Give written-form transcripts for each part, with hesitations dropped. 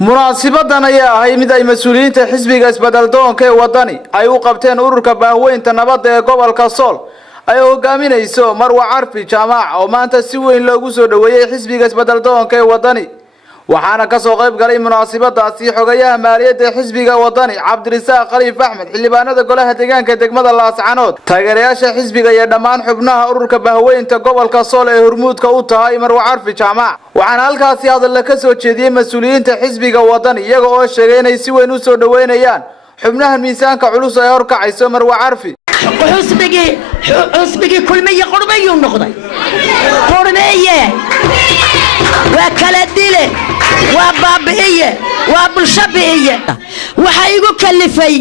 munaasabaddan ayaa ahay mid ay mas'uuliyiinta xisbiga isbeddeldoonka ee Wadani ay u qabteen ururka Bahwaynta Nabadda ee gobolka Sool ay hogaaminayso Marwa Carfi Jaamac oo maanta si weyn loogu soo dhaweeyay xisbiga isbeddeldoonka ee Wadani waxaana ka soo qayb galay munaasabadaasi xogayaha maaliyadda xisbiga Wadani Cabdirasaaq Khaliif Axmed xildhibaanada golaha deegaanka degmada Laascaanood taageerayaasha xisbiga iyo dhammaan xubnaha ururka Bahwaynta gobolka Sool ee hormuudka u tahay Marwa Carfi Jaamac waxaana halkaasi hadal ka soo jeediyay mas'uuliyiinta xisbiga Wadani iyaga oo sheegay inay si weyn u soo dhaweynayaan xubnaha miisaanka culus ee horkacayso Marwa Carfi xisbigi kulmiye qurmayuu noqday qurmiye waa kala dile waa baabi'iye waa bulshabiye waxa igu kalifay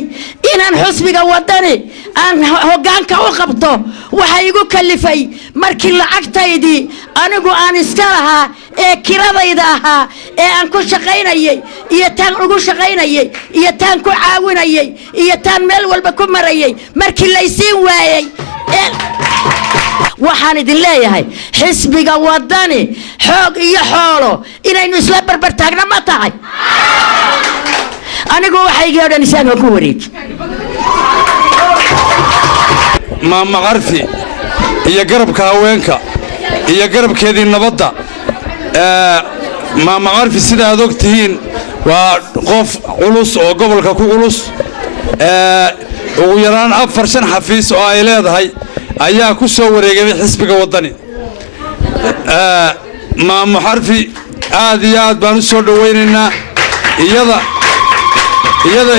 inaan xisbiga Wadani aan hoggaanka u qabto waxa igu kalifay markii lacagtaydii anigu aan iska lahaa ee kiradayda ahaa ee aan ku shaqaynayay iyo taan ugu shaqaynayay iyo taan ku caawinayay iyo taan meel walba ku marayay markii la isiin waayay waxaan idin leeyahay xisbiga Wadani xoog iyo xoolo inaynu isla barbar taagna ma tahay anigu waxay geedhan isaan ku wareeg maama Carfi iyo garabka haweenka iyo garabkeedii nabadda maama Carfi sida aad ogtihiin waa qof culus oo gobolka ku culus ugu yaraan 4 xafiis oo ay leedahay ayaa ku soo wareegay xisbiga Wadani maama Carfi aad iyo aad baan u soo dhaweynaynaa iyada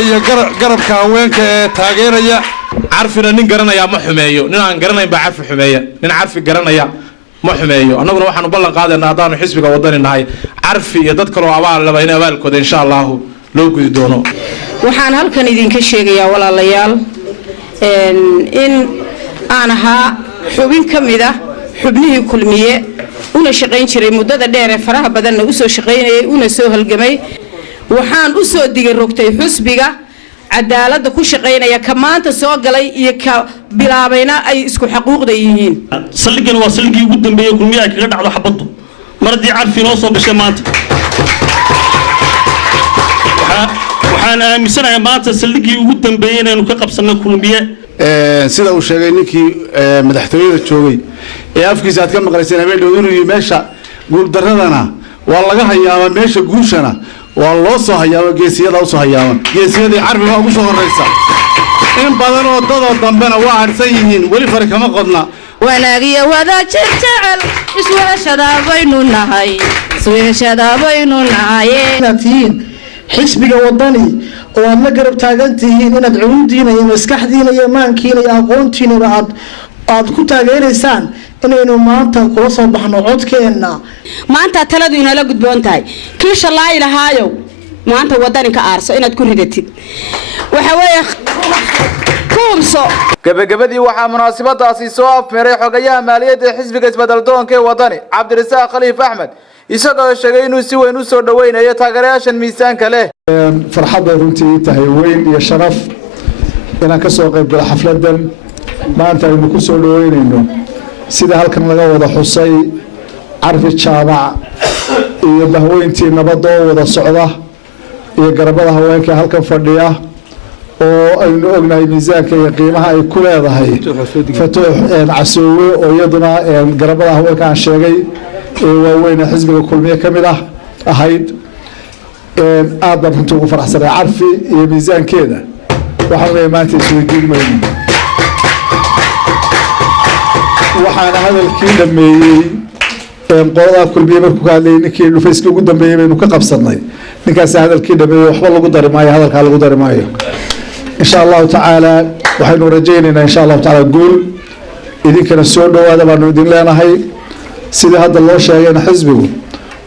iyo garabka haweenka ee taageeraya Carfina nin garanaya ma xumeeyo nin aan garanayn ba Carfi xumeeya nin Carfi garanaya ma xumeeyo annaguna waxaan u ballan qaadaynaa hadaan xisbiga Wadani nahay Carfi iyo dad kale oo abaal laba in abaalkooda insha Allah loo gudi doono waxaan halkan idinka sheegayaa walaalayaal in aan ahaa xubin kamid ah xubnihii kulmiye una shaqayn jiray muddada dheer ee faraha badan u soo shaqaynayay una soo halgamay waxaan u soo digay rogtay xisbiga cadaaladda ku shaqaynaya ka maanta soo galay iyo ka bilaabayna ay isku xuquuqda yihiin saldhigan waa saldhigii ugu dambeeyay kulmiyaha kaga dhacdo xabaddu maradii Carfi noo soo gashay maanta waxaan aaminsanahay maanta saldhigii ugu dambeeyay inaynu ka qabsano kulmiye sida uu sheegay ninkii madaxtooyada joogay ee afkiisa aad ka maqlayseen habeendood inuu meesha guul daradana waa laga hayaa meesha guushana waa loo soo hayaa geesiyada u soo hayaa geesiyada Carfi waa ugu soo horeysa in badan oo dad dambana waa arsan yihiin wali far kama qodna wanaagiya wada jecel isweeshada baynu nahay xisbiga Wadani oo aad la garab taagantihiin inaad cunudiina iyo maskaxdiina iyo maankiina iyo aqoontiina aad ku taageeraysaan inaynu maanta kula soo baxno codkeena maanta taladu inala gudboon tahay kiisha la ilaahayo maanta Wadani ka aarso inaad ku ridatid waxa weeye kuumso gabagabadii waxaa munaasabadaasi soo afmeeray xogayaha maaliyadda xisbiga isbeddeldoonka ee Wadani Cabdirasaaq Khaliif Axmed isagoo sheegay inuu si weyn u soo dhaweynayo taageerayaashan miisaanka leh farxad runtii tahay weyn iyo sharaf inaan ka soo qayb galo xafladan maanta aynu ku soo dhaweynayno sida halkan laga wada xusay Carfi Jaamac iyo Bahwayntii Nabadda oo wada socda iyo garabada haweenka halkan fadhiya oo aynu ognahay miisaanka iyo qiimaha ay ku leedahay Fatuux Casoowe oo iyaduna garabada haweenka aan sheegay waaweyn xisbiga kulmiye kamid ah ahayd aad baan runtii ugu faraxsanahay Carfi iyo miisaankeeda waxaan leeyahay maanta isweydiin mayno waxaan hadalkii dhameeyay qolada kulmiye markuu ka hadlayay ninkii dhufayska ugu dambeeyay baynu ka qabsanay ninkaas hadalkii dhameeyay waxba lagu dari maayo hadalka lagu dari maayo insha Allah taala waxaynu rajaynaynaa insha Allah taala guul idinkana soo dhawaada baanu idin leenahay sida hadda loo sheegay xisbigu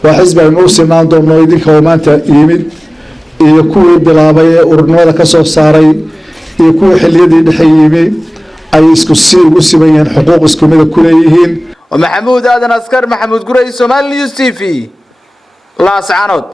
waa xisbi ay u sinaan doono idinka oo maanta yimid iyo kuwii bilaabay ururnimada ka soo saaray iyo kuwii xilliyadii dhexe yimi ay isku ugu sibayeen xuquuq isku mid ah ku leeyihiin Maxamuud Aadan Askar Maxamuud Kubiiray Somali News TV Laascaanood